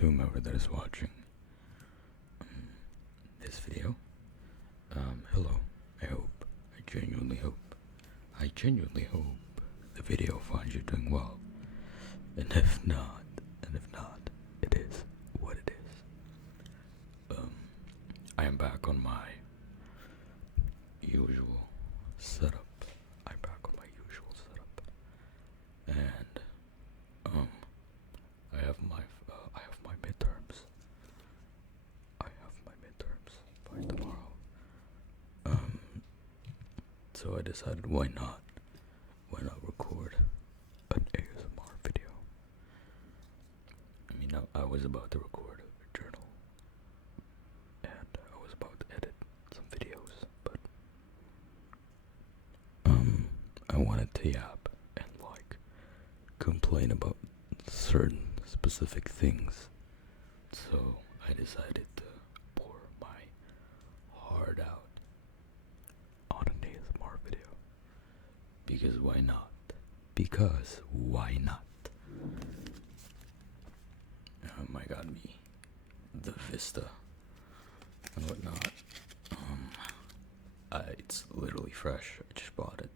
to whomever that is watching this video. Hello. I genuinely hope the video finds you doing well. And if not, it is what it is. I am back on my usual setup. And I have my midterms. By tomorrow. So I decided why not record an ASMR video. I mean, I was about to record a journal, and I was about to edit some videos, but I wanted to yap and complain about certain specific things. So I decided to pour my heart out on an ASMR video. Because why not? I got me the Vista and whatnot. It's literally fresh. I just bought it.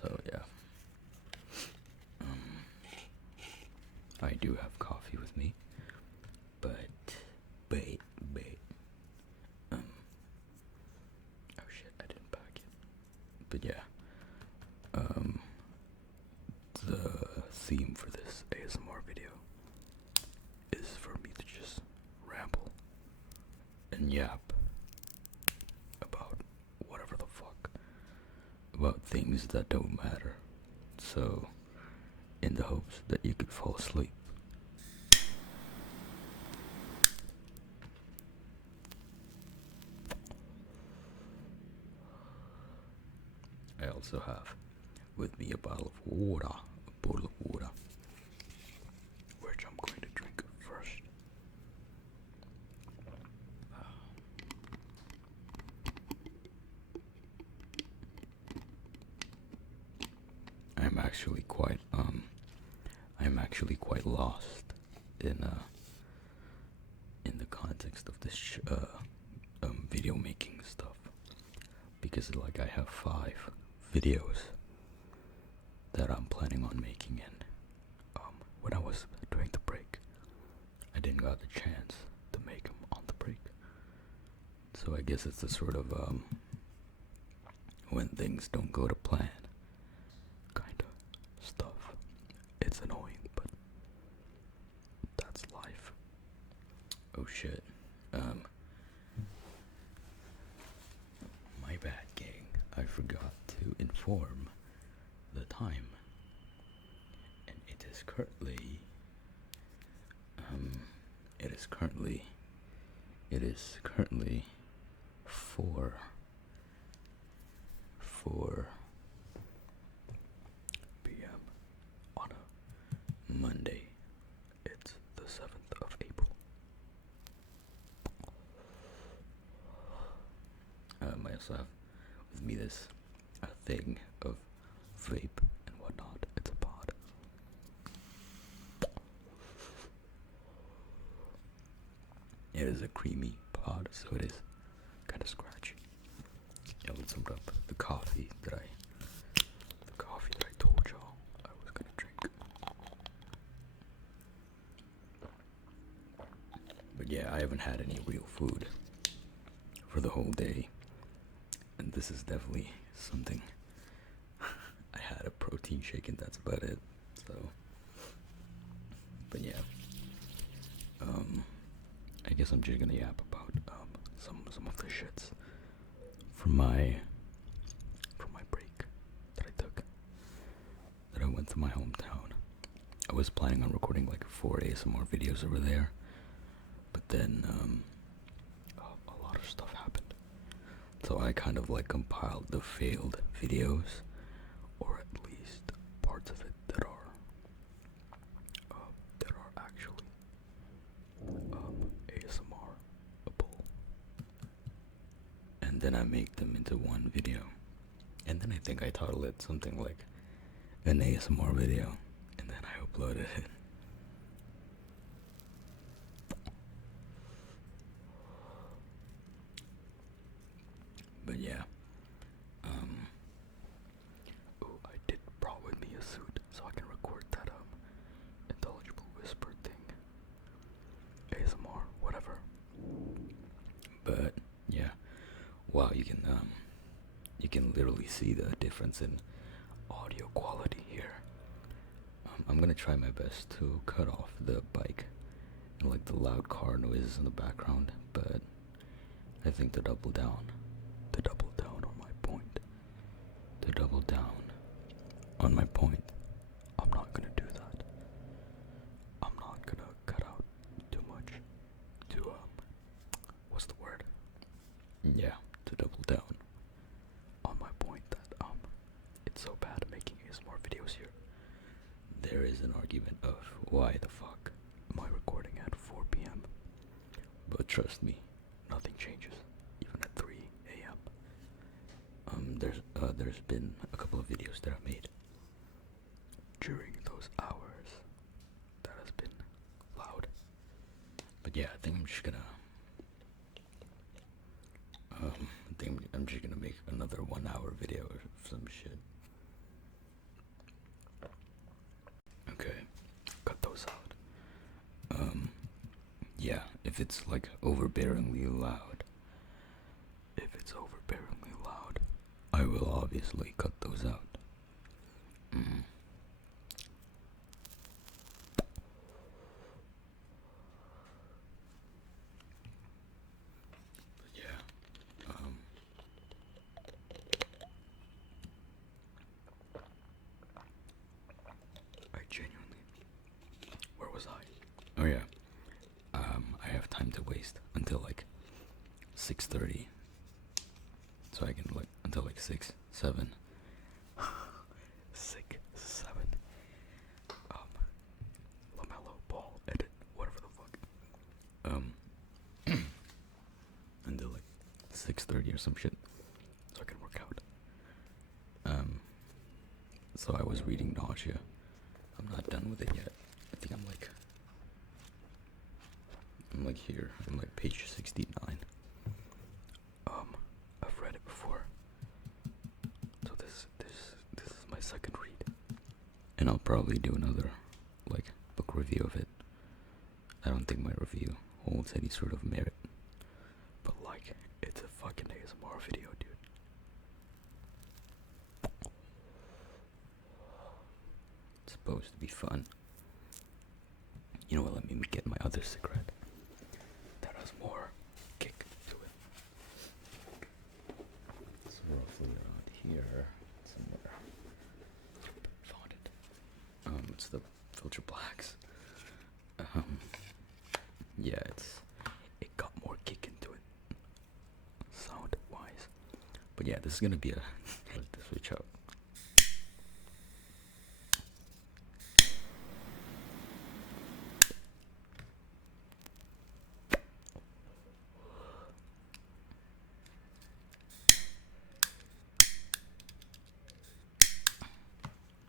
So yeah. I do have coffee with me, but oh shit, I didn't pack it. But yeah, the theme for this ASMR video is for me to just ramble and yap about whatever the fuck, about things that don't matter. So, in the hopes that you could fall asleep. I also have with me a bottle of water, which I'm going to drink first. I'm actually quite lost in the context of this video making stuff, because I have 5 videos that I'm planning on making, and when I was during the break, I didn't got the chance to make them on the break. So I guess it's the sort of when things don't go to plan kind of stuff. It's annoying, but that's life. Oh shit. My bad, gang. I forgot to inform the time, and it is currently 4 p.m. on a Monday. It's the 7th of April. I also have with me this thing of vape and whatnot. It's a pod. It is a creamy pod, so it is kind of scratchy. Yeah, let's sum up the coffee that I told y'all I was gonna drink. But yeah, I haven't had any real food for the whole day, and this is definitely something. I had a protein shake and that's about it. So, but yeah, I guess I'm just gonna yap about some of the shits from my break that I took. That I went to my hometown. I was planning on recording 4 ASMR videos over there, but then a lot of stuff happened. So I kind of compiled the failed videos, or at least parts of it that are actually ASMR-able. And then I make them into one video. And then I think I titled it something like an ASMR video, and then I uploaded it. But yeah. Ooh, I did brought with me a suit so I can record that intelligible whisper thing. ASMR, whatever. But yeah. Wow, you can literally see the difference in audio quality here. I'm gonna try my best to cut off the bike and like the loud car noises in the background, but I think to double down on my point, I'm not gonna do that. I'm not gonna cut out too much to what's the word? Yeah, to double down on my point that it's so bad making ASMR videos here. There is an argument of why the fuck am I recording at 4 p.m. But trust me, nothing changes, even at 3 a.m. There's been a couple of videos that I made during those hours that has been loud. But yeah, I think I'm just gonna make another 1 hour video or some shit. Okay, cut those out. Yeah, if it's like overbearingly loud, I will obviously cut those out. But yeah, I genuinely, where was I? Oh yeah, I have time to waste until like 6:30, so I can like until like 6, 7. 6, 7. LaMelo Ball edit, whatever the fuck. Until like 6:30 or some shit, so I can work out. So I was reading Nausea. I'm not done with it yet. I think I'm like here. I'm like page 69. I've read it before. So this is my second read. And I'll probably do another like book review of it. I don't think my review holds any sort of merit. But like, it's a fucking ASMR video, dude. It's supposed to be fun. You know what, let me get my other cigarette that has more kick to it. It's roughly around here somewhere. Found it. It's the Filter Blacks. Yeah, it got more kick into it, sound wise. But yeah, this is gonna be a to switch up.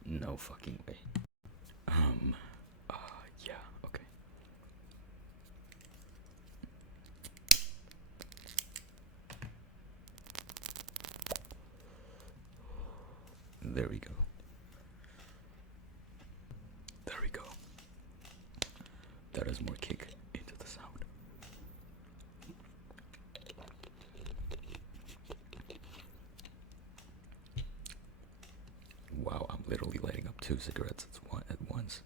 No fucking way. Yeah, okay. There we go. There we go. That is more kick into the sound. Wow, I'm literally lighting up 2 cigarettes at once.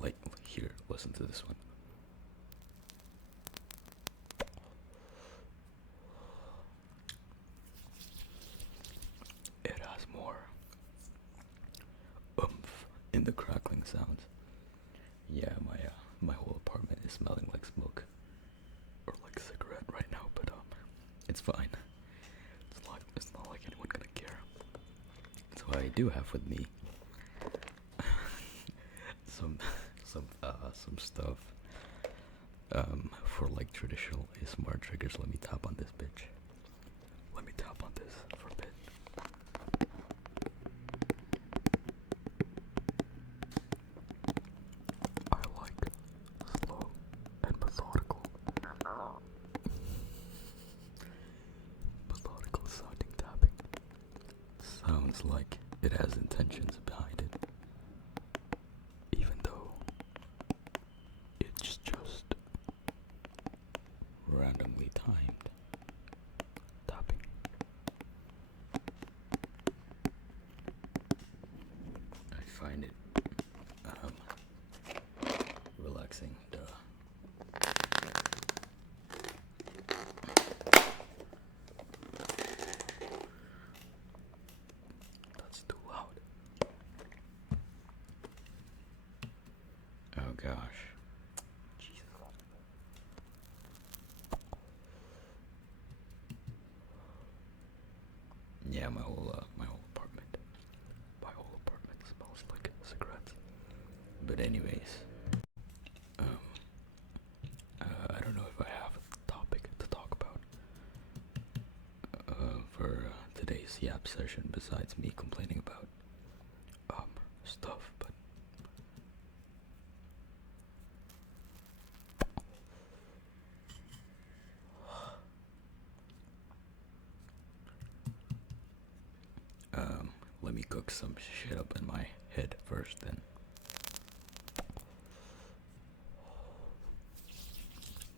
Like, here, listen to this one. It has more oomph in the crackling sounds. Yeah, my whole apartment is smelling like smoke or like cigarette right now, but it's fine. It's not like anyone gonna care. So I do have with me some stuff for like traditional ASMR triggers. Let me tap on this bitch. Let me tap on this for a bit. I like slow and methodical sounds like it has intentions behind it, even though it's just randomly timed tapping. I find it relaxing. That's too loud. Oh gosh. Jesus. Yeah, my whole apartment. My whole apartment smells like cigarettes. But anyways, I don't know if I have a topic to talk about for today's yap session besides me complaining about stuff, but let me cook some shit up in my head first then.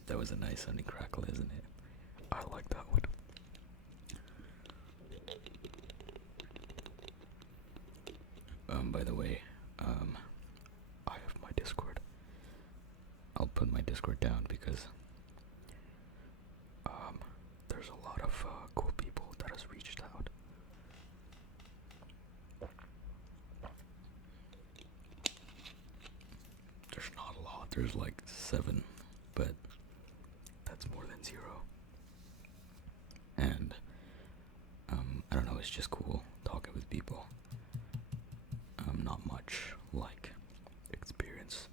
That was a nice honey crackle, isn't it? I like that one. By the way, I have my Discord. I'll put my Discord down because there's a lot of cool people that has reached out. There's not a lot. There's like 7, but that's more than 0. And I don't know. It's just cool talking with people. Not much like experience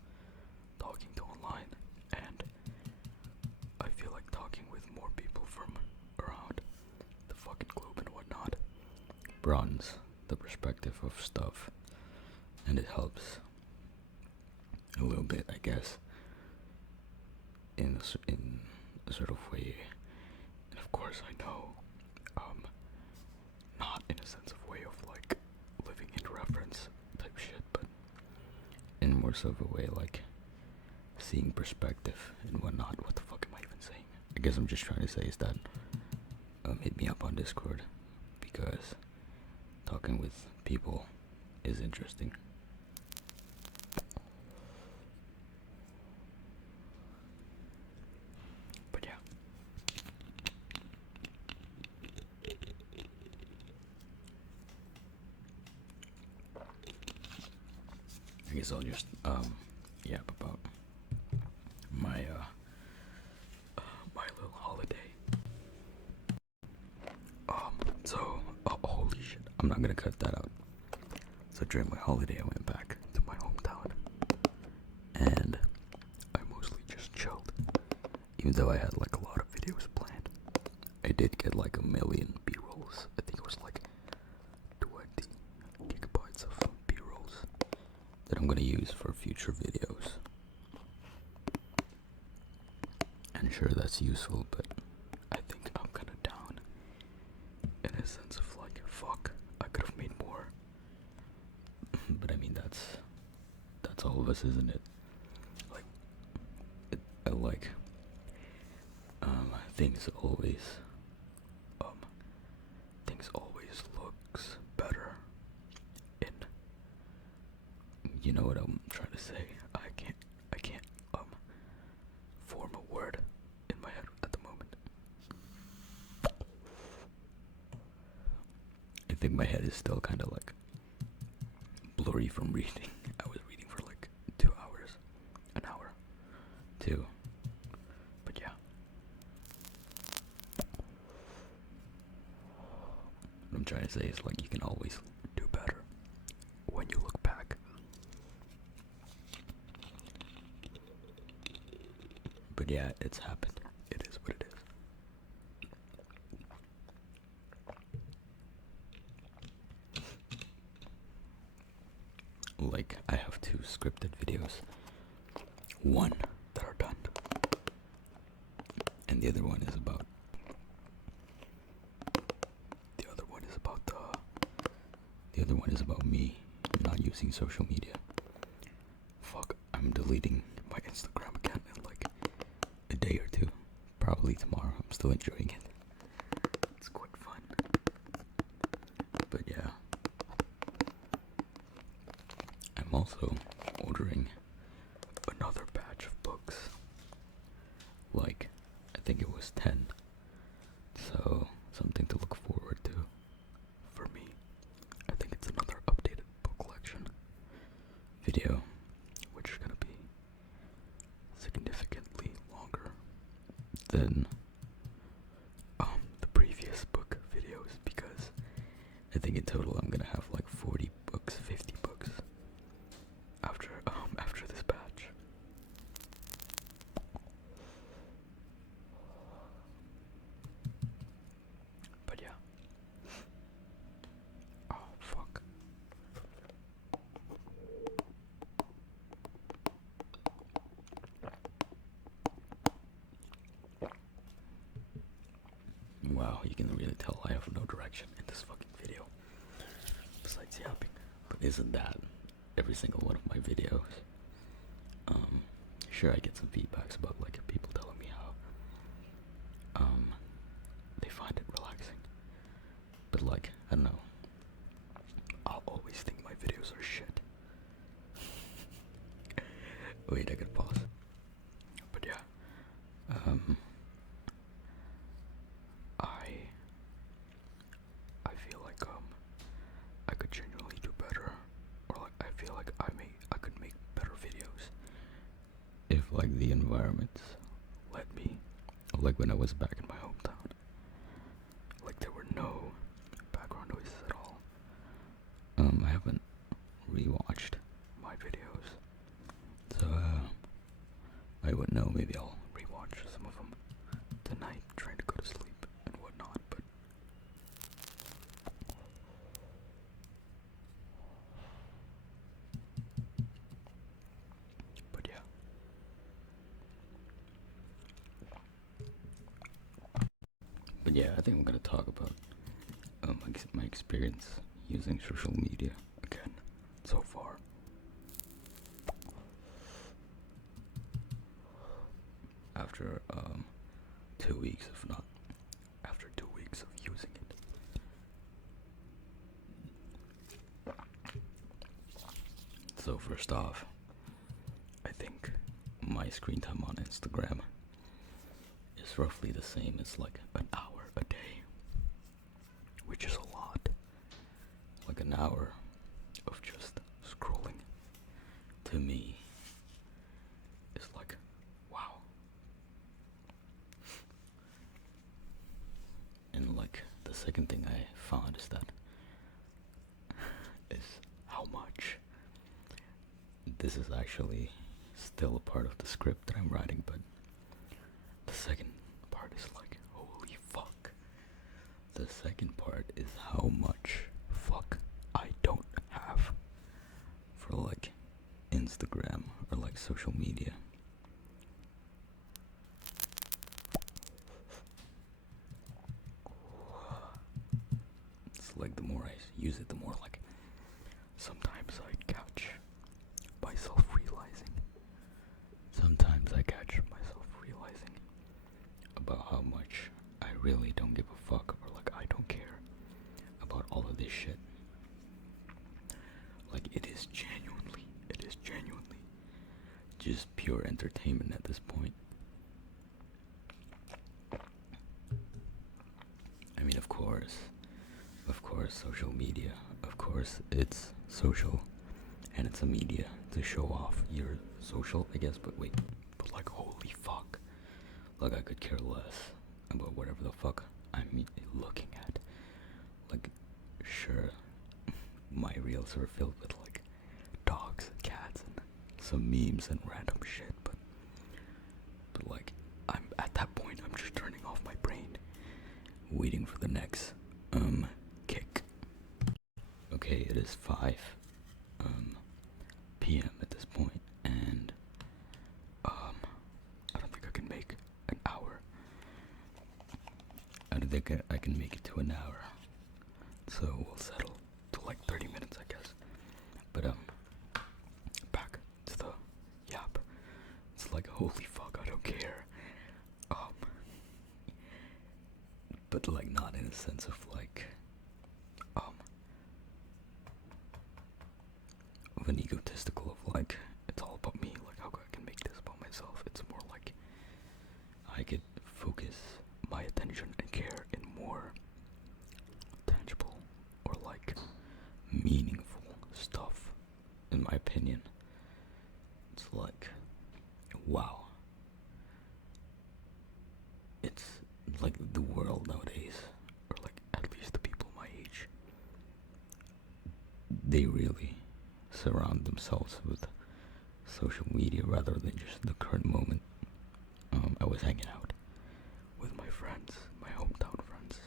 talking to online, and I feel like talking with more people from around the fucking globe and whatnot broadens the perspective of stuff, and it helps a little bit, I guess, in a sort of way. And of course, I know, not in a sense of way of like living in reference type shit, but in more so of a way like seeing perspective and whatnot. What the fuck am I even saying? I guess I'm just trying to say is that hit me up on Discord, because talking with people is interesting. But yeah. I guess I'll just yap about my my little holiday. Holy shit, I'm not gonna cut that out. So during my holiday, I went back to my hometown, and I mostly just chilled. Even though I had like a lot of videos planned, I did get like 1 million B-rolls. I think it was like 20 gigabytes of B-rolls that I'm gonna use for future videos. And sure, that's useful, but I think I'm kind of down in a sense of like, fuck, I could have made more. But I mean, that's all of us, isn't it? Like, I like things always looks better in, you know what I'm trying to say. I can't form a word in my head at the moment. I think my head is still kind of like blurry from reading. I was reading for like 2 hours, an hour, 2. But yeah. What I'm trying to say is like you can always do better when you look back. But yeah, it's happened. It is what it is. Like, I have 2 scripted videos. One that are done, and the other one is about The other one is about me not using social media. Fuck, I'm deleting my Instagram account in like a day or two. Probably tomorrow. I'm still enjoying it. It's quite fun. But yeah. I'm also ordering another batch of books. Like, I think it was 10. So, something to look forward to for me. I think it's another updated book collection video, which is gonna be significantly longer than the previous book videos, because I think in total I'm gonna have like 40 books, 50 books after this batch. But yeah. Oh fuck. Wow, you can really tell I have no direction in this fucking video. Besides yapping. But isn't that every single one of my videos? Sure, I get some feedbacks about like people telling me how they find it relaxing. But like, I don't know. I'll always think my videos are shit. Wait, I gotta pause. But yeah. I feel like I could genuinely do better, or like I feel like I could make better videos if like the environments let me. Like when I was back in my hometown, like there were no background noises at all. I haven't rewatched my videos, so I wouldn't know. Maybe I'll rewatch some of them tonight, trying to go to sleep and whatnot. But yeah. But yeah, I think I'm gonna talk about my experience using social media again so far. After 2 weeks, if not after 2 weeks of using it. So first off, I think my screen time on Instagram is roughly the same as like an hour a day, which is a lot. Like an hour of just scrolling to me is like, wow. And like the second thing I found is how much this is actually still a part of the script that I'm writing, but the second part is like, holy fuck. The second part is how much fuck I don't have for like Instagram or like social media. It's like the more I use it, the more like sometimes I catch myself realizing. About how much I really don't give a fuck, or like I don't care about all of this shit. Like it is genuinely just pure entertainment at this point. I mean, of course, social media, of course it's social and it's a media to show off your social, I guess, but wait, but like holy fuck. Like I could care less about whatever the fuck I'm looking at. Like, sure, my reels are filled with like dogs and cats and some memes and random shit, but like I'm at that point, I'm just turning off my brain, waiting for the next kick. Okay, it is 5 p.m. at this point, and I don't think I can make an hour. I don't think I can make it to an hour, so we'll settle to like like 30 minutes, I guess. But back to the yap. It's like, holy fuck, I don't care. But like not in a sense of like of an egotistical of like it's all about me, like how I can make this about myself. It's more like I could focus my attention and care in more tangible or like meaningful stuff, in my opinion. It's like, wow. It's like the world nowadays, or like at least the people my age, they really surround themselves with social media rather than just the current moment. I was hanging out with my friends, my hometown friends,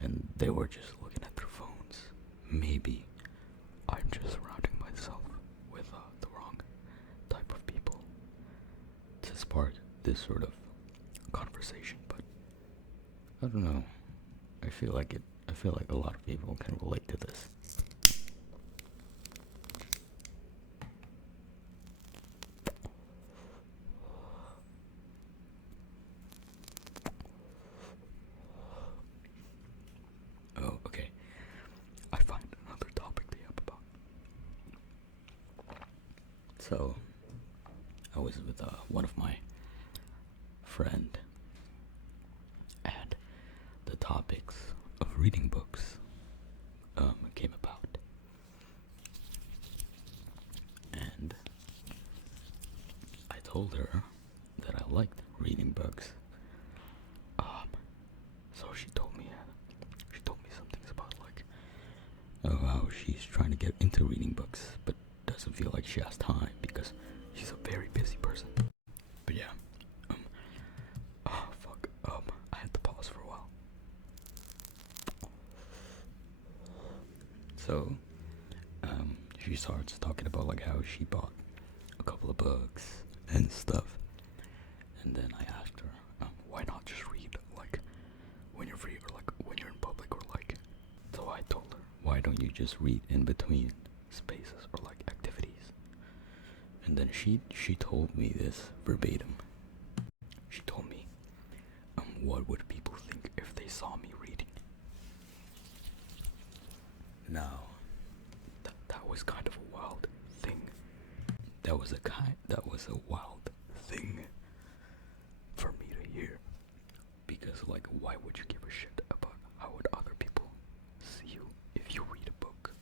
and they were just looking at their phones. Maybe I'm just surrounding myself with the wrong type of people to spark this sort of conversation, but I don't know. I feel like a lot of people can relate to this. Oh, okay. I find another topic to yap about. So, I was with one of my friend, and the topics of reading books came about, and I told her that I liked reading books. So she told me some things about like how she's trying to get into reading books, but doesn't feel like she has time because she's a very busy person. But yeah, I had to pause for a while. So, she starts talking about like how she bought a couple of books and stuff, and then I asked her, why not just read like when you're free or like when you're in public or like. So I told her, why don't you just read in between spaces or like activities? And then she told me this verbatim. She told me, what would people think if they saw me reading? Now, that was kind of a wild thing. That was a wild thing for me to hear. Because like, why would you give a shit about how would other people see you if you read a book?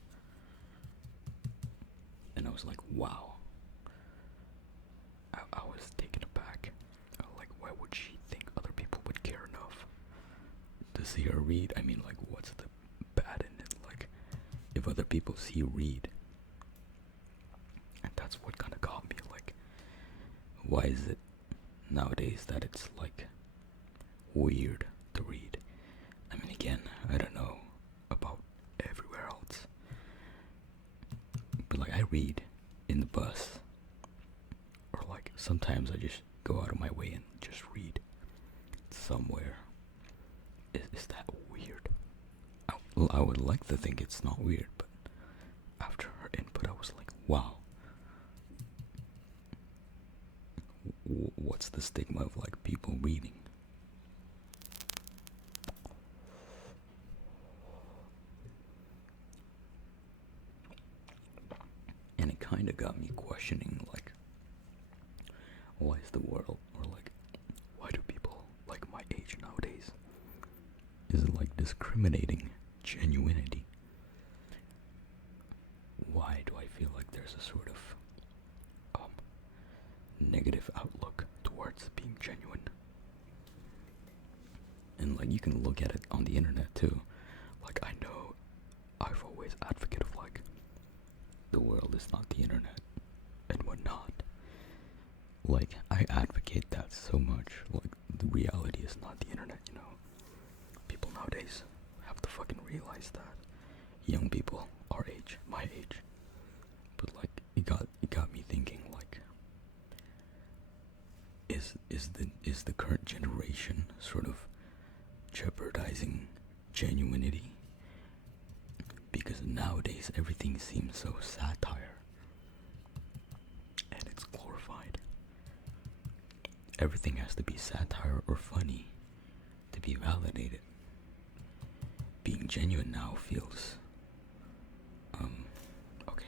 And I was like, wow. I was taken aback. Like, why would she think other people would care enough to see her read? I mean, like, what's the bad in it? Like, if other people see you read. And that's what kind of got me. Like, why is it nowadays that it's, like, weird to read? I mean, again, I don't know about everywhere else. But, like, I read in the bus. Or, like, sometimes I just go out of my way and just read somewhere. Is that weird? I would like to think it's not weird, but after her input, I was like, wow. What's the stigma of, like, people reading? And it kind of got me questioning, like, why is the world, or like, why do people like my age nowadays, is it like discriminating genuinity? Why do I feel like there's a sort of negative outlook towards being genuine? And like, you can look at it on the internet too. Like, I know I've always advocated of like, the world is not the internet and whatnot. Like, I advocate that so much. Like, the reality is not the internet, you know. People nowadays have to fucking realize that. Young people, our age, my age. But like, it got me thinking, like, is the current generation sort of jeopardizing genuinity? Because nowadays everything seems so satire and it's glorified. Everything has to be satire or funny to be validated. Being genuine now feels okay.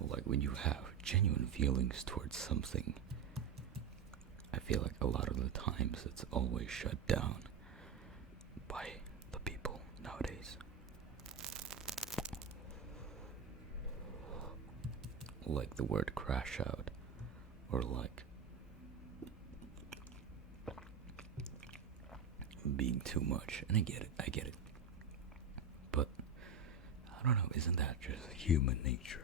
Like when you have genuine feelings towards something, I feel like a lot of the times it's always shut down by the people nowadays. Like the word crash out, or like being too much. And I get it. But I don't know, isn't that just human nature?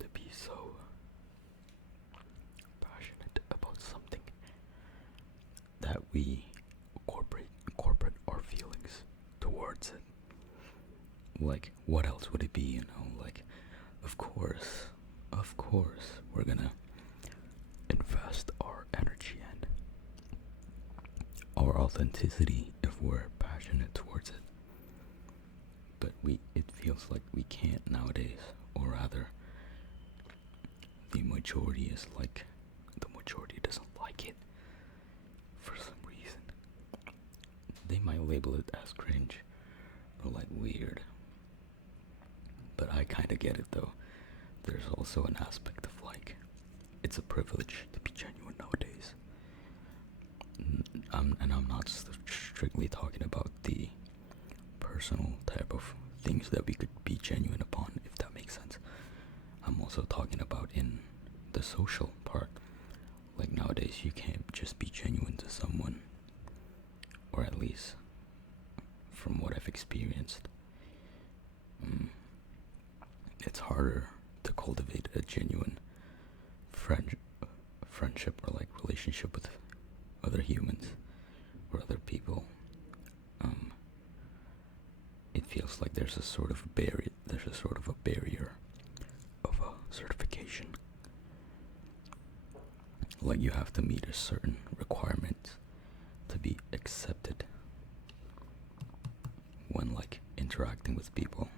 To be so passionate about something that we incorporate our feelings towards it. Like, what else would it be, you know? Like, of course, we're gonna invest our energy and our authenticity if we're passionate towards it. But it feels like we can't nowadays, or rather, the majority doesn't like it for some reason. They might label it as cringe or like weird, but I kinda get it though. There's also an aspect of like, it's a privilege to be genuine nowadays. I'm not strictly talking about the personal type of things that we could be genuine upon, if that makes sense. I'm also talking about in the social part. Like nowadays you can't just be genuine to someone, or at least from what I've experienced. It's harder to cultivate a genuine friendship or like relationship with other humans or other people. It feels like there's a sort of barrier of a certification. Like you have to meet a certain requirement to be accepted when like interacting with people.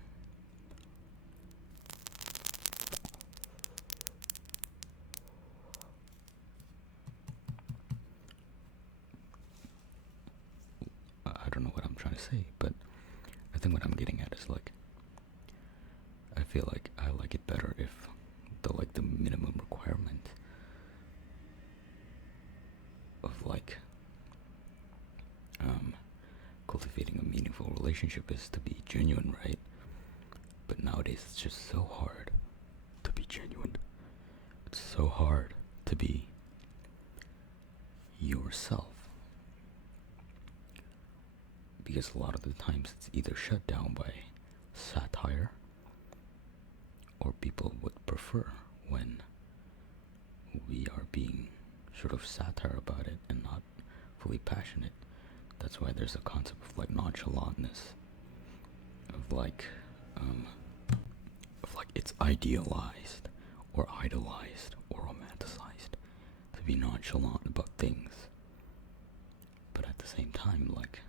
I don't know what I'm trying to say, but I think what I'm getting at is like, I feel like I like it better if the minimum requirement of like cultivating a meaningful relationship is to be genuine, right? But nowadays it's just so hard to be genuine. It's so hard to be yourself, because a lot of the times it's either shut down by satire, or people would prefer when we are being sort of satire about it and not fully passionate. That's why there's a concept of like nonchalantness, of like it's idealized or idolized or romanticized to be nonchalant about things. But at the same time, like,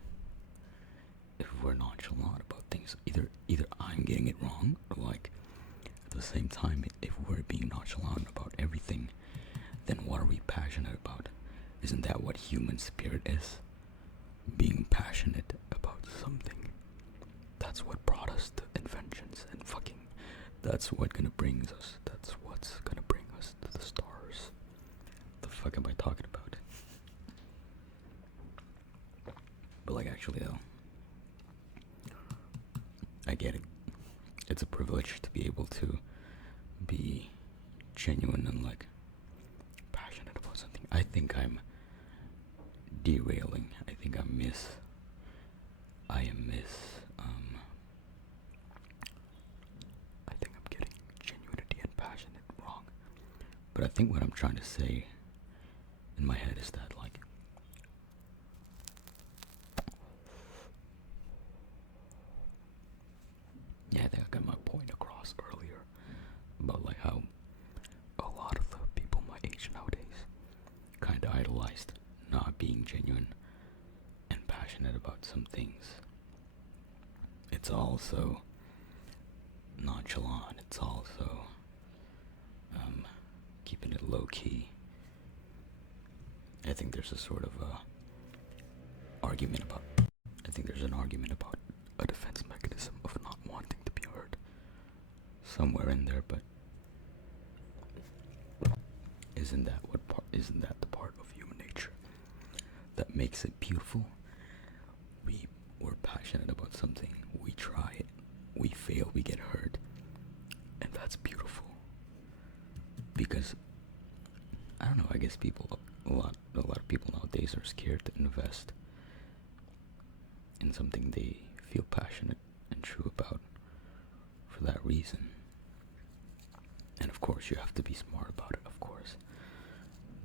if we're nonchalant about things, either I'm getting it wrong, or like at the same time, if we're being nonchalant about everything, then what are we passionate about? Isn't that what human spirit is? Being passionate about something. That's what brought us to inventions and fucking, that's what's gonna bring us to the stars. The fuck am I talking about? But like, actually though, I get it. It's a privilege to be able to be genuine and like passionate about something. I think I'm derailing. I think I am I think I'm getting genuinity and passionate wrong. But I think what I'm trying to say in my head is that like, yeah, I think I got my point across earlier about like how a lot of the people my age nowadays kind of idolized not being genuine and passionate about some things. It's also nonchalant. It's also keeping it low key. I think there's a sort of argument about. I think there's an argument about a defense mechanism of not wanting to be heard somewhere in there, but isn't that isn't that the part of human nature that makes it beautiful? We're passionate about something, we try it, we fail, we get hurt, and that's beautiful. Because I don't know, I guess a lot of people nowadays are scared to invest in something they feel passionate and true about for that reason. And of course, you have to be smart about it, of course.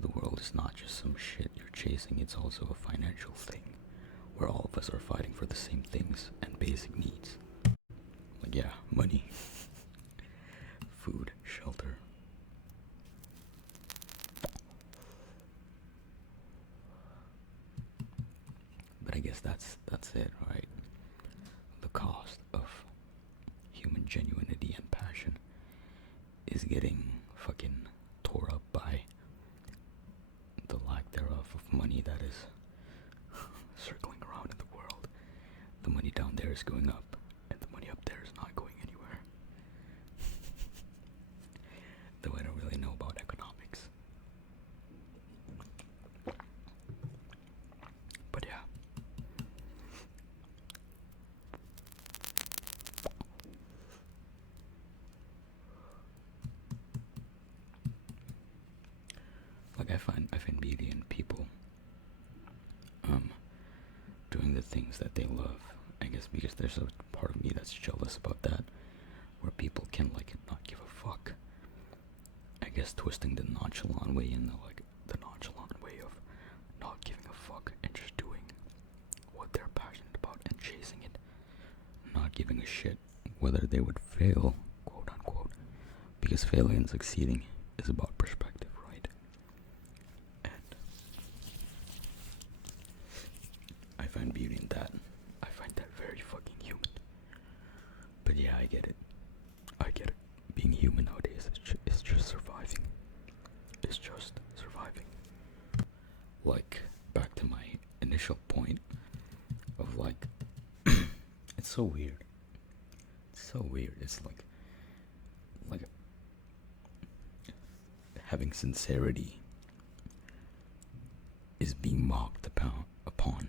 The world is not just some shit you're chasing, it's also a financial thing where all of us are fighting for the same things and basic needs. Like, yeah, money, food, shelter. But I guess that's it, right? The cost of human genuinity and passion is getting fucking tore up by the lack thereof of money that is circling around in the world. The money down there is going up, and the money up there is not going anywhere. Though I don't really know about economics. But yeah. Like I find beauty in people doing the things that they love. I guess because there's a part of me that's jealous about that, where people can like not give a fuck. I guess twisting the nonchalant way in the nonchalant way of not giving a fuck and just doing what they're passionate about and chasing it, not giving a shit whether they would fail, quote unquote, because failing and succeeding is about perspective, right? And I find beauty in that. I find that very fucking human. But yeah, I get it. Being human nowadays is just surviving. It's just surviving. Like, back to my initial point of like, it's so weird. It's like having sincerity is being mocked upon.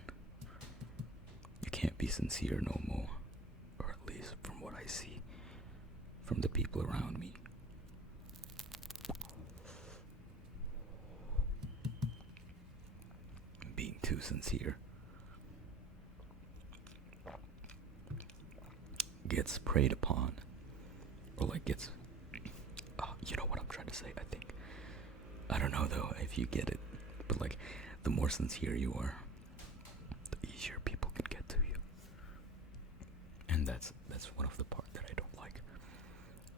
You can't be sincere no more, or at least from what I see from the people around me. Being too sincere gets preyed upon, or like gets, you know what I'm trying to say, I think. I don't know though if you get it, but like the more sincere you are, the easier people can get to you. And that's one of the parts that I don't like.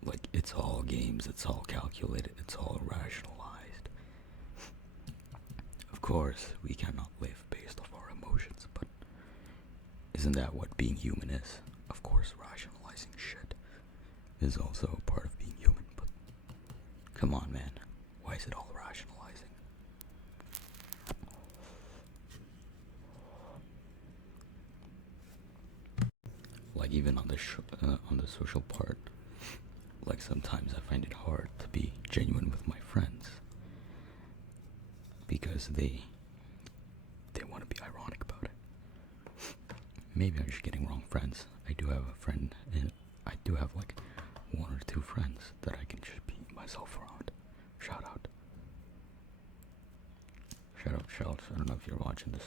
Like, it's all games, it's all calculated, it's all rationalized. Of course, we cannot live based off our emotions, but isn't that what being human is? Of course, rationalizing shit is also a part of being human, but come on, man. Why is it all rationalizing? Like, even on the social part, like sometimes I find it hard to be genuine with my friends because they want to be ironic about it. Maybe I'm just getting wrong friends. I do have a friend, and I do have like one or two friends that I can just be myself around. Shout out. I don't know if you're watching this.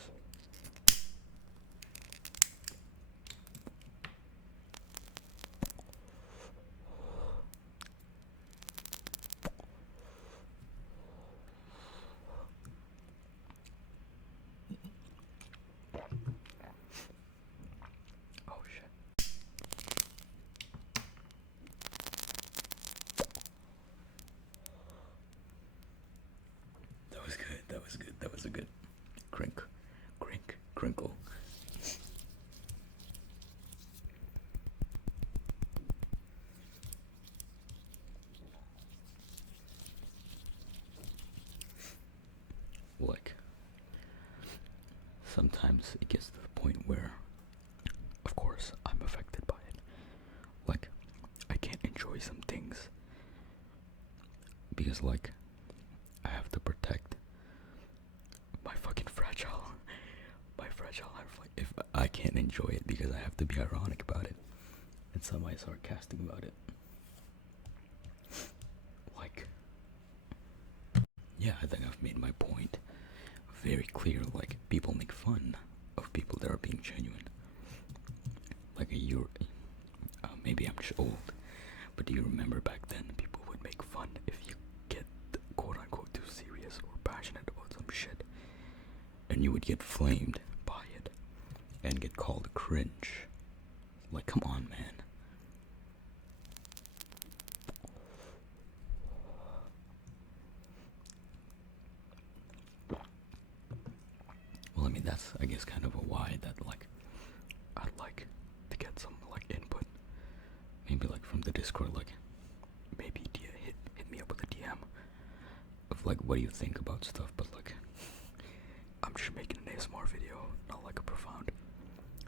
Oh shit. That was good. That was a good crink. sometimes it gets to the point where, of course, I'm affected by it. Like, I can't enjoy some things because, like, I have to protect my fucking fragile life. Like, if I can't enjoy it because I have to be ironic about it and semi-sarcastic about it. Like, yeah, I think I've made my point very clear. Like, people make fun of people that are being genuine. Like, maybe I'm just old, but do you remember back then people would make fun if you get quote unquote too serious or passionate about some shit, and you would get flamed by it and get called cringe. Like, come on, man. Well, I mean, that's, I guess, kind of a why that, like, I'd like to get some, like, input. Maybe, like, from the Discord, like, maybe hit me up with a DM of, like, what do you think about stuff, but, like, I'm just making an ASMR video, not, like, a profound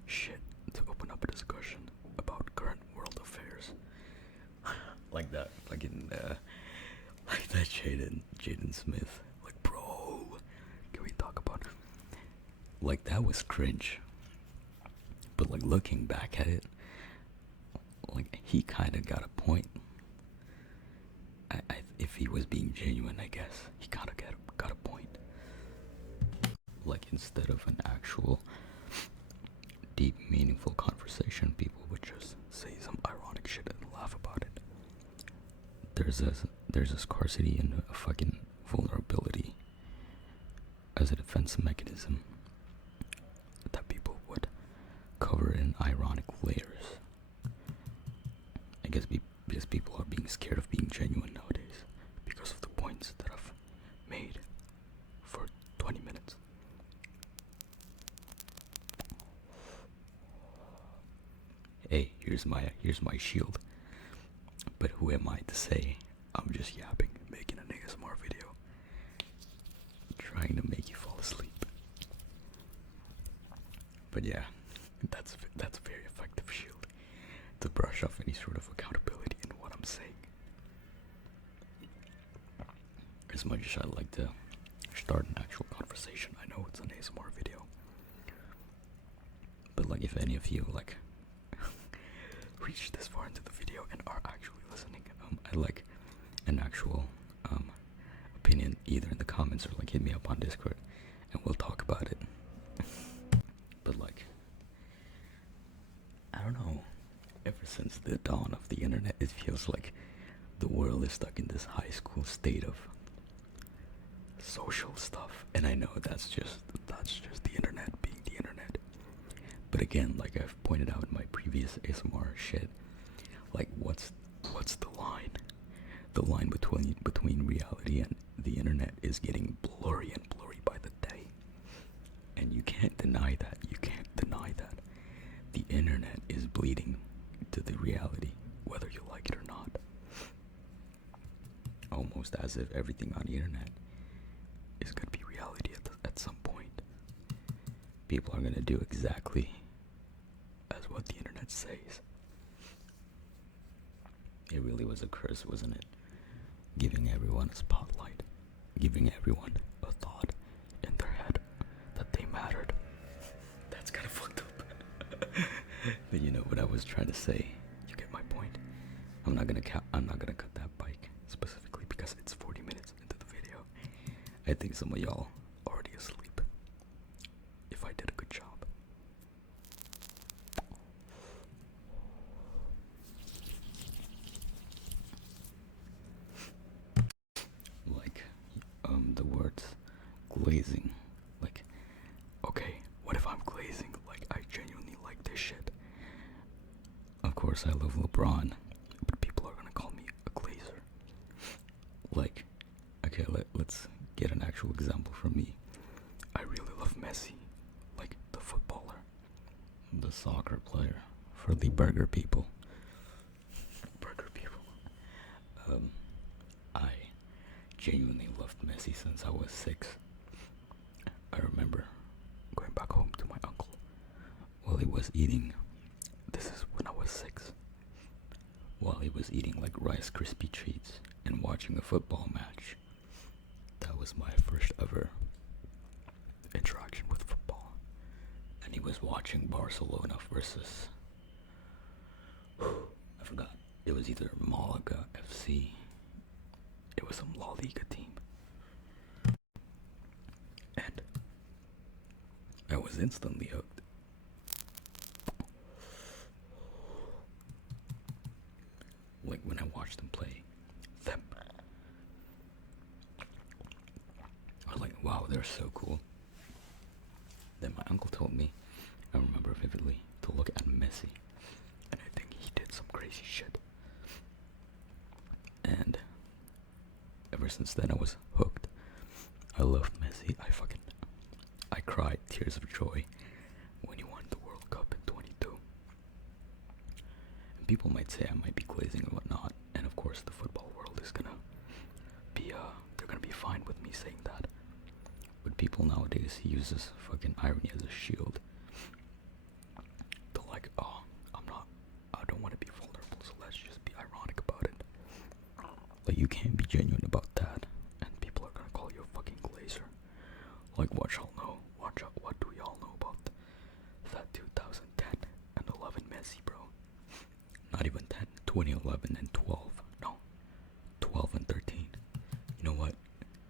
shit to open up a discussion about current world affairs. Like that, like that Jaden Smith. Like, bro, can we talk about it? Like, that was cringe. But, like, looking back at it, like, he kind of got a point. If he was being genuine, I guess he kind of got a point. Like, instead of an actual deep, meaningful conversation, people would just say some ironic shit and laugh about it. There's a scarcity and a fucking vulnerability as a defense mechanism that people would cover in ironic layers. I guess because people are being scared of being genuine nowadays because of the points that I've made for 20 minutes. Hey, here's my shield. But who am I to say? I'm just yapping, making an ASMR video, trying to make you fall asleep. But yeah, that's a very effective shield to brush off any sort of accountability in what I'm saying. As much as I'd like to start an actual conversation, I know it's an ASMR video. But, like, if any of you, like, reached this far into the video and are actually listening, I'd like an actual opinion either in the comments or, like, hit me up on Discord and we'll talk about it. But, like, I don't know, ever since the dawn of the internet, it feels like the world is stuck in this high school state of social stuff. And I know that's just the internet being the internet. But again, like I've pointed out in my previous ASMR shit, like, what's the line? The line between reality and the internet is getting blurry and blurry by the day. And you can't deny that. The internet is bleeding to the reality, whether you like it or not. Almost as if everything on the internet is going to be reality at some point. People are going to do exactly as what the internet says. It really was a curse, wasn't it? Giving everyone a spotlight, giving everyone a thought in their head that they mattered. That's kind of fucked up. But you know what I was trying to say. You get my point. I'm not gonna cut that bike specifically because it's 40 minutes into the video. I think some of y'all already asleep. If I did a good job. Like, the words glazing. Like, okay, what if I'm glazing? Like, I genuinely like this shit. Of course, I love LeBron, but people are gonna call me a glazer. Like, okay, let's get an actual example from me. I really love Messi, like the footballer, the soccer player, for the burger people. I genuinely loved Messi since I was 6. I remember going back home was eating, this is when I was 6, while he was eating like Rice Krispie treats and watching a football match. That was my first ever interaction with football. And he was watching Barcelona versus, I forgot, it was either Malaga FC, it was some La Liga team. And I was instantly hooked. Like when I watched them play, I was like, wow, they're so cool. Then my uncle told me, I remember vividly, to look at Messi, and I think he did some crazy shit. And ever since then I was hooked. I loved Messi. I cried tears of joy when he won the World Cup in 22. And people might say I might be glazing and whatnot, and of course the football world is gonna be, they're gonna be fine with me saying that. But people nowadays use this fucking irony as a shield. They're like, oh, I don't want to be vulnerable, so let's just be ironic about it. Like, you can't be genuine about that, and people are gonna call you a fucking glazer. Like, what do we all know about that 2010 and 11 Messi, bro? Not even 10, 2011 and 12. No, 12 and 13. You know what?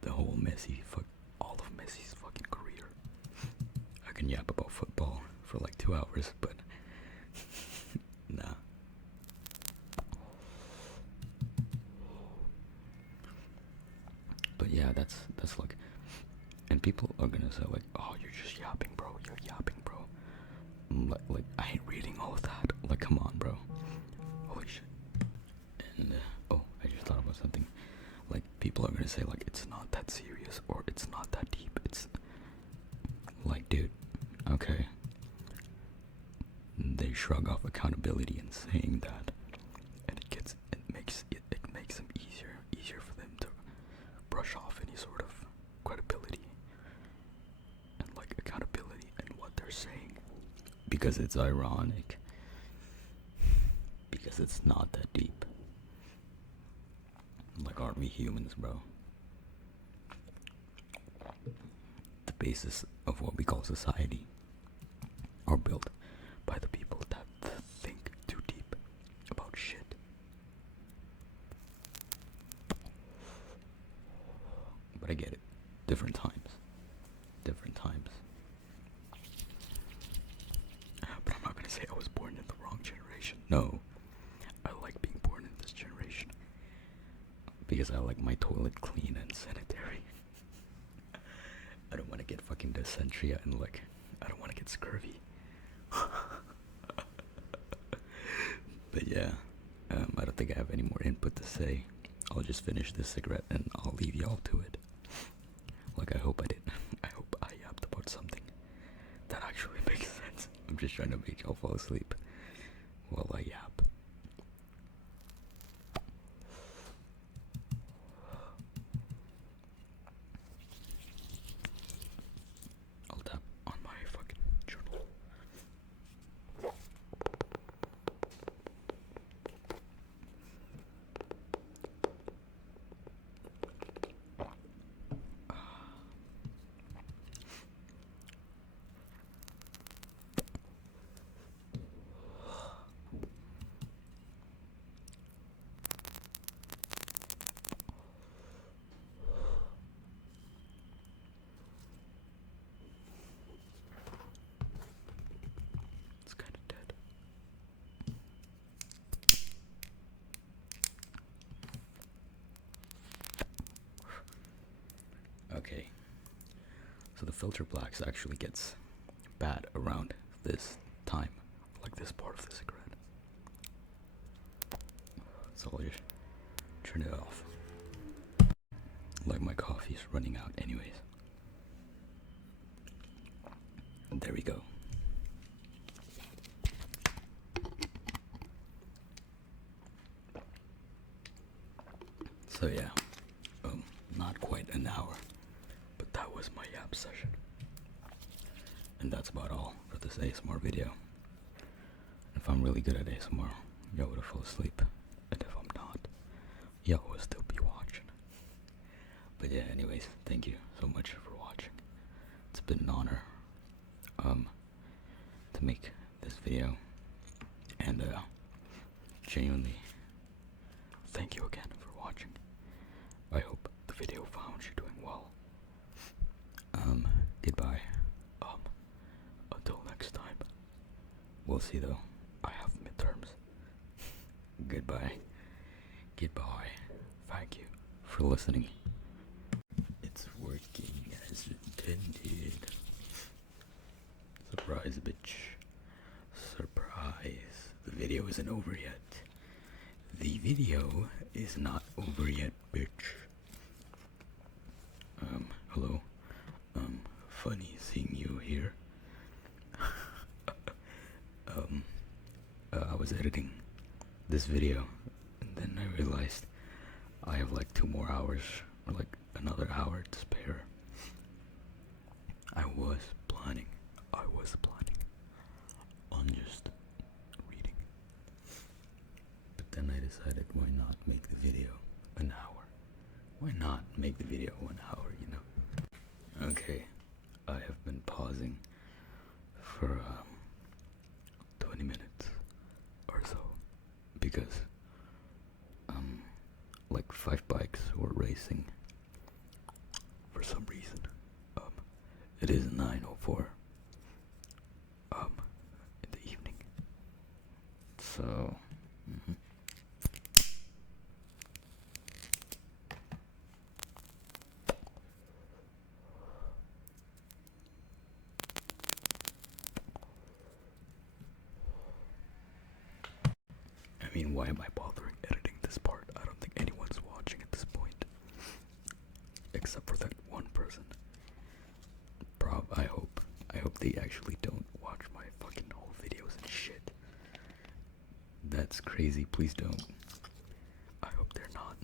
The whole all of Messi's fucking career. I can yap about football for like 2 hours, but nah. But yeah, that's like, and people are gonna say like, oh, you're just yapping, bro. You're yapping, bro. Like I ain't reading all of that. Like, come on, bro. Holy shit. And oh, I just thought about something. Like, people are gonna say like, it's not that serious or it's not that deep. It's like, dude, okay. They shrug off accountability in saying that, and it makes them easier for them to brush off any sort of credibility and like accountability in what they're saying, because it's ironic, because it's not that deep. Like, aren't we humans, bro? The basis of what we call society are built by the people that think too deep about shit. But I get it. Different times. But I'm not gonna say I was born in the wrong generation. No. I like being born in this generation, because I like my toilet clean and sanitary. I don't want to get fucking dysentery and like, I don't want to get scurvy. But yeah, I don't think I have any more input to say. I'll just finish this cigarette and I'll leave y'all to it. Like, I hope I did. I hope I yapped about something that actually makes sense. I'm just trying to make y'all fall asleep while I yap. I'll tap on my fucking journal. It's kind of dead. Okay, so the filter blacks actually gets bad around this time, like this part of the cigarette. So I'll just turn it off. Like, my coffee's running out anyways. There we go. So yeah, not quite an hour, but that was my yap session. And that's about all for this ASMR video. If I'm really good at ASMR, y'all would have fall asleep. And if I'm not, y'all will still be watching. But yeah, anyways, thank you so much for watching. It's been an honor to make this video, and genuinely thank you again for watching. I hope the video found you doing well. Goodbye. Until next time. We'll see though. I have midterms. Goodbye. Goodbye. Thank you for listening. It's working as intended. Surprise, bitch. Surprise. The video isn't over yet. The video is not over yet, bitch. Hello. Funny seeing you here. I was editing this video, and then I realized I have like 2 more hours, or like another hour to spare. I was planning on just reading, but then I decided, why not make the video an hour? Why not make the video 1 hour, you know? Okay, I have been pausing for 20 minutes or so, because like 5 bikes were racing for some reason. It is 9:04 in the evening, so I mean, why am I bothering editing this part? I don't think anyone's watching at this point, except for that one person. I hope they actually don't watch my fucking whole videos and shit. That's crazy. Please don't. I hope they're not.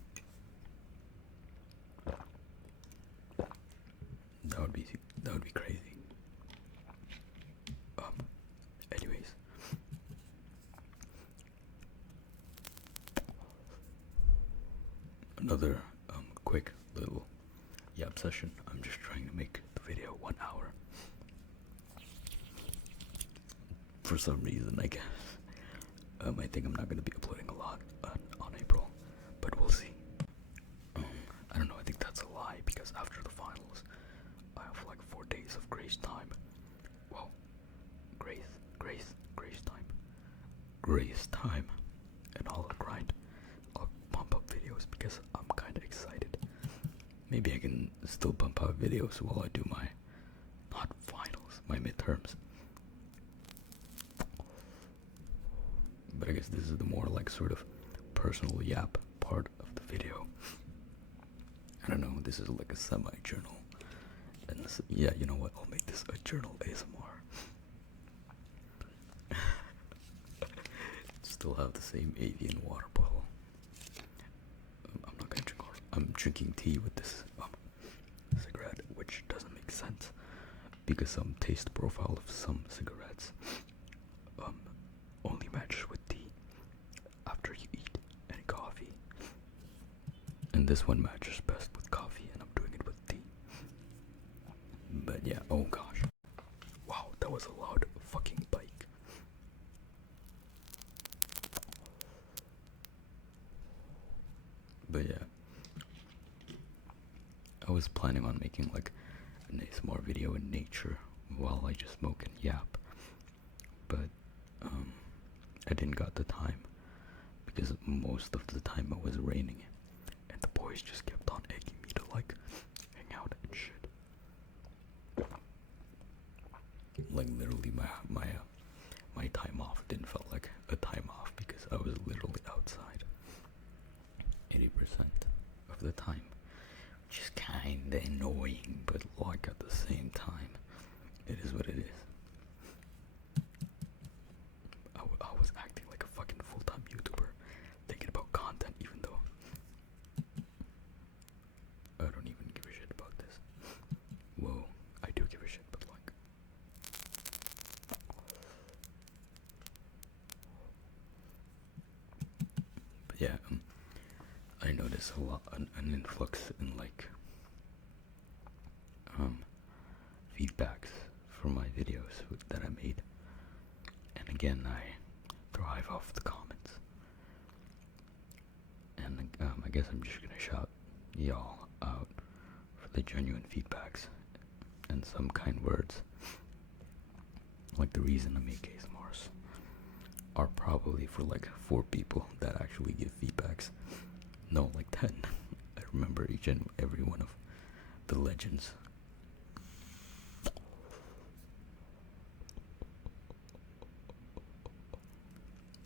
That would be crazy. Anyways. Another quick little yap session. I'm just trying to make the video 1 hour. For some reason, I guess. I think I'm not going to be uploading a lot on April, but we'll see. I don't know, I think that's a lie, because after the finals, I have like 4 days of grace time. Well, grace time. Grace time. And I'll pump up videos because I'm kind of excited. Maybe I can still pump out videos while I do my, not finals, my midterms. But I guess this is the more like sort of personal yap part of the video. I don't know, this is like a semi-journal. And this, yeah, you know what, I'll make this a journal ASMR. Still have the same avian water bottle. I'm not gonna drink water. I'm drinking tea with this cigarette, which doesn't make sense, because some taste profile of some cigarettes only matches with tea after you eat any coffee, and this one matches best with coffee, and I'm doing it with tea. But yeah, oh gosh, wow, that was a loud fucking bike. But yeah, I was planning on making like an ASMR video in nature while I just smoke and yap, but I didn't got the time, because most of the time it was raining, and the boys just kept on egging me to like hang out and shit. Like literally my time off didn't feel like a time off, because I was literally outside 80% of the time, which is kinda annoying, but like at the same time, it is what it is. I was acting like a fucking full-time YouTuber, thinking about content, even though I don't even give a shit about this. Whoa, I do give a shit, but like, But yeah, I noticed a lot, an influx in like feedbacks for my videos that I made. And again, I thrive off the comments. And I guess I'm just gonna shout y'all out for the genuine feedbacks and some kind words. Like the reason I make ASMRs are probably for like 4 people that actually give feedbacks. No, like 10. I remember each and every one of the legends.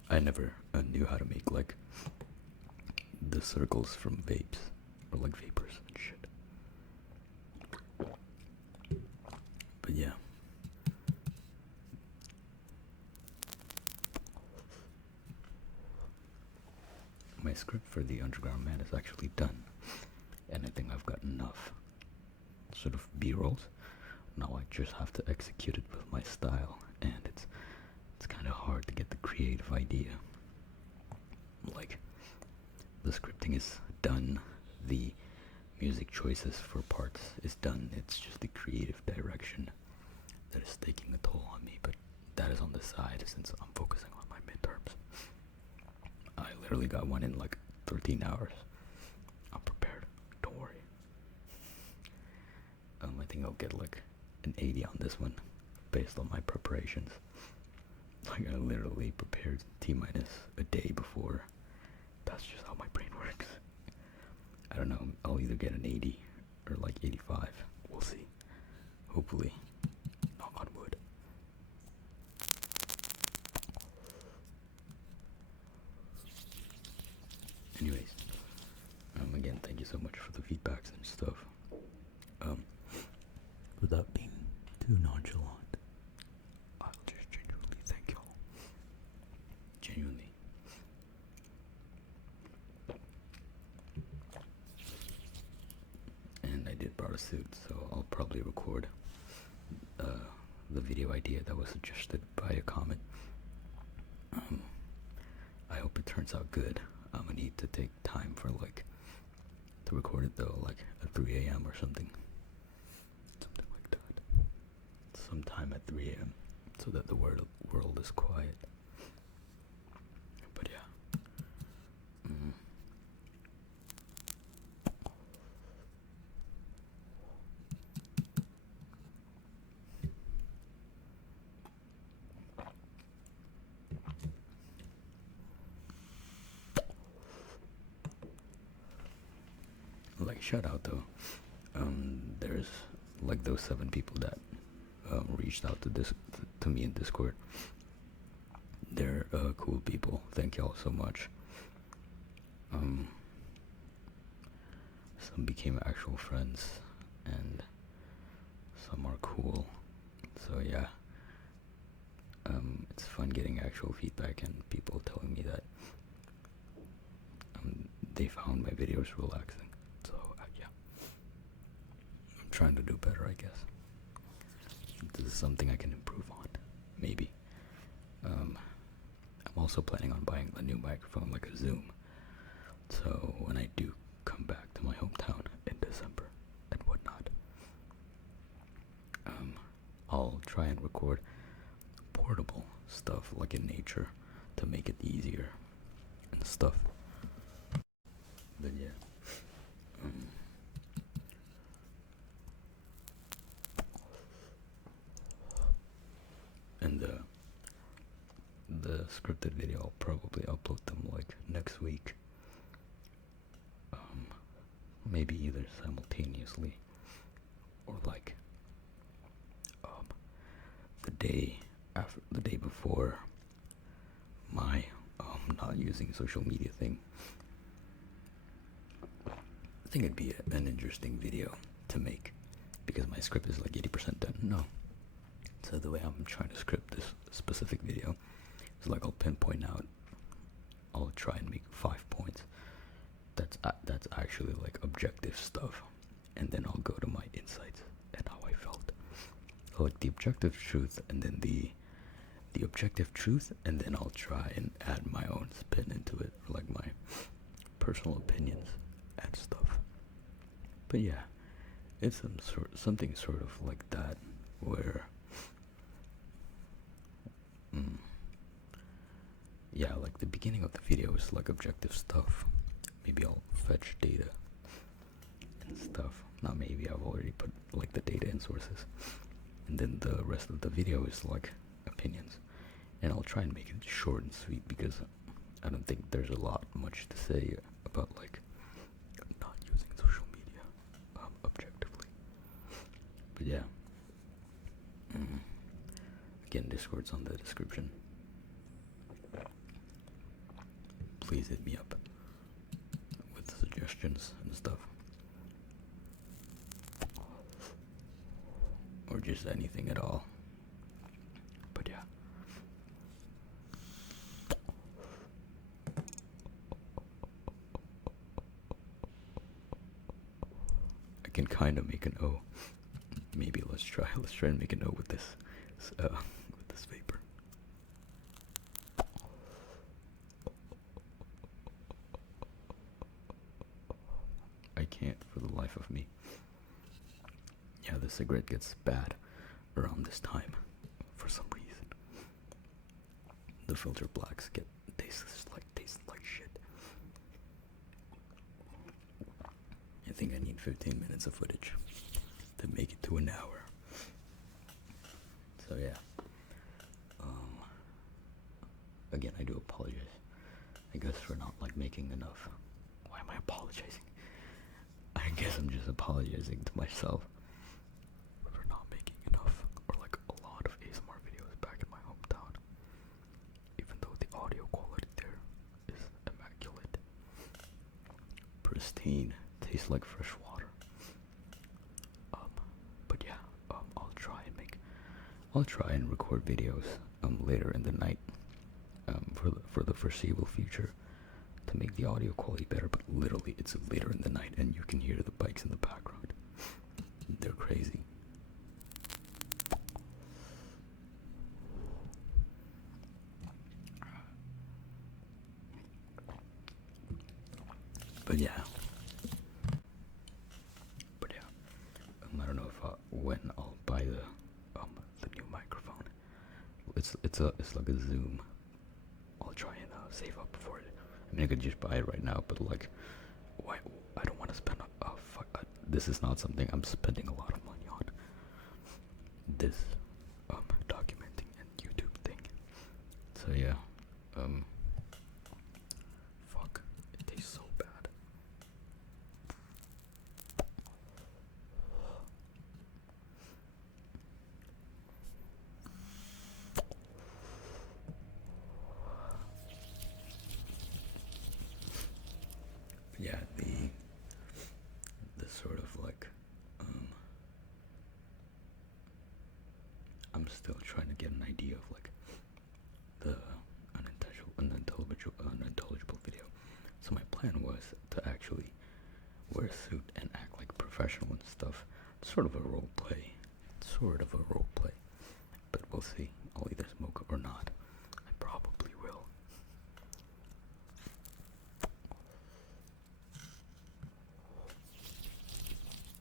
I never knew how to make like the circles from vapes or like vapors and shit. But yeah. My script for the Underground Man is actually done, and I think I've got enough sort of B-rolls. Now I just have to execute it with my style, and it's kind of hard to get the creative idea. Like, the scripting is done, the music choices for parts is done, it's just the creative direction that is taking a toll on me, but that is on the side since I'm focusing on my midterms. I literally got one in like 13 hours. I'm prepared, don't worry. I think I'll get like an 80 on this one based on my preparations. Like I literally prepared T-minus a day before. That's just how my brain works. I don't know, I'll either get an 80 or like 85. We'll see. Hopefully. Knock on wood. Anyways, again, thank you so much for the feedbacks and stuff. Without being too nonchalant, I'll just genuinely thank y'all. Genuinely. And I did brought a suit, so I'll probably record the video idea that was suggested by a comment. I hope it turns out good. I'm gonna need to take time for like to record it though, like at 3 a.m. or something. Something like that. Sometime at 3 a.m. so that the world is quiet. But yeah. Like shout out though. There's like those 7 people that reached out to me in Discord. They're cool people. Thank y'all so much. Some became actual friends, and some are cool. So yeah, it's fun getting actual feedback and people telling me that they found my videos relaxing. So yeah, I'm trying to do better, I guess. This is something I can improve on, maybe. I'm also planning on buying a new microphone, like a Zoom. So when I do come back to my hometown in December and whatnot, I'll try and record portable stuff like in nature to make it easier and stuff. But yeah, and the scripted video, I'll probably upload them like next week. Maybe either simultaneously or like the day before my not using social media thing. I think it'd be an interesting video to make because my script is like 80% done. No. So the way I'm trying to script this specific video is like I'll pinpoint out, I'll try and make 5 points. That's actually like objective stuff, and then I'll go to my insights and how I felt. So like the objective truth, and then the the objective truth, and then I'll try and add my own spin into it, or like my personal opinions and stuff. But yeah, it's something sort of like that, where yeah, like the beginning of the video is like objective stuff. Maybe I'll fetch data and stuff. Not maybe, I've already put like the data and sources. And then the rest of the video is like opinions. And I'll try and make it short and sweet, because I don't think there's a lot much to say about like not using social media objectively. But yeah. Again, Discord's on the description. Please hit me up with suggestions and stuff. Or just anything at all. But yeah. I can kind of make an O. Maybe let's try and make an O with this vapor. I can't for the life of me. Yeah, the cigarette gets bad around this time for some reason. The filter blacks tastes like shit. I think I need 15 minutes of footage to make it to an hour. So yeah. Again, I do apologize, I guess, for not like making enough. Why am I apologizing? I guess I'm just apologizing to myself for not making enough, or like a lot of ASMR videos back in my hometown. Even though the audio quality there is immaculate, pristine, tastes like fresh water. But yeah, I'll try and record videos later in the night, for the foreseeable future, to make the audio quality better. But literally, it's later in the night, and you can hear the bikes in the background. They're crazy. But yeah. I don't know if when I'll buy the new microphone. It's like a Zoom. I'll try and save up for it. I mean, I could just buy it right now, but like, why? I don't want to spend this is not something I'm spending a lot of money on. This documenting and YouTube thing. So yeah. Fuck. It tastes so bad. Yeah, the sort of like, I'm still trying to get an idea of like the unintelligible video. So my plan was to actually wear a suit and act like professional and stuff. Sort of a role play. But we'll see. I'll either smoke or not. I probably will.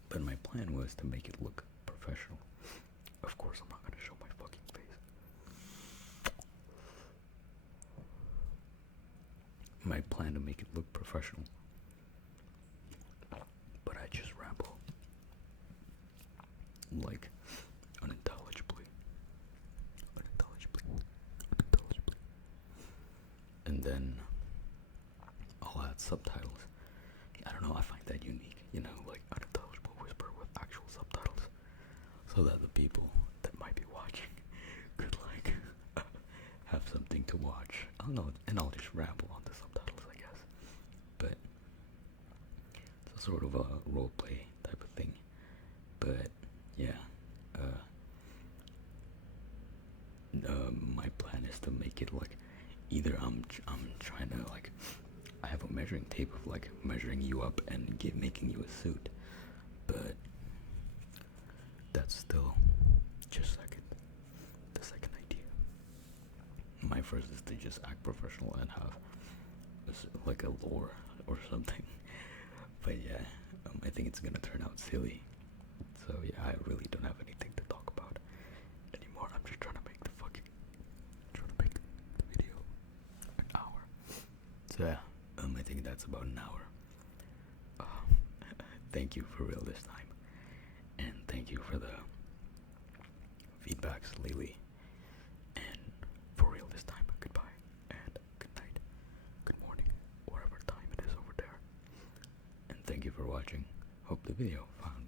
But my plan was to make it look professional. Of course, I'm not going to show my fucking face. My plan to make it look professional. But I just ramble. Like, unintelligibly. And then I'll add subtitles. I don't know, I find that unique, like unintelligible whisper with actual subtitles, so that the people that might be watching could like have something to watch. I don't know, and I'll just ramble on the subtitles, I guess. But it's a sort of a role play type of thing. But yeah, my plan is to make it like, either I'm trying to like, I have a measuring tape of like measuring you up and making you a suit, but that's still just the second idea. my first is to just act professional and have like a lore or something. But yeah, I think it's gonna turn out silly. So yeah, I really don't have anything to talk about anymore. I'm just trying to make the video an hour. So yeah, I think that's about an hour. Thank you for real this time, and thank you for the feedbacks lately. And for real this time, goodbye and good night, good morning, whatever time it is over there. And thank you for watching. Hope the video found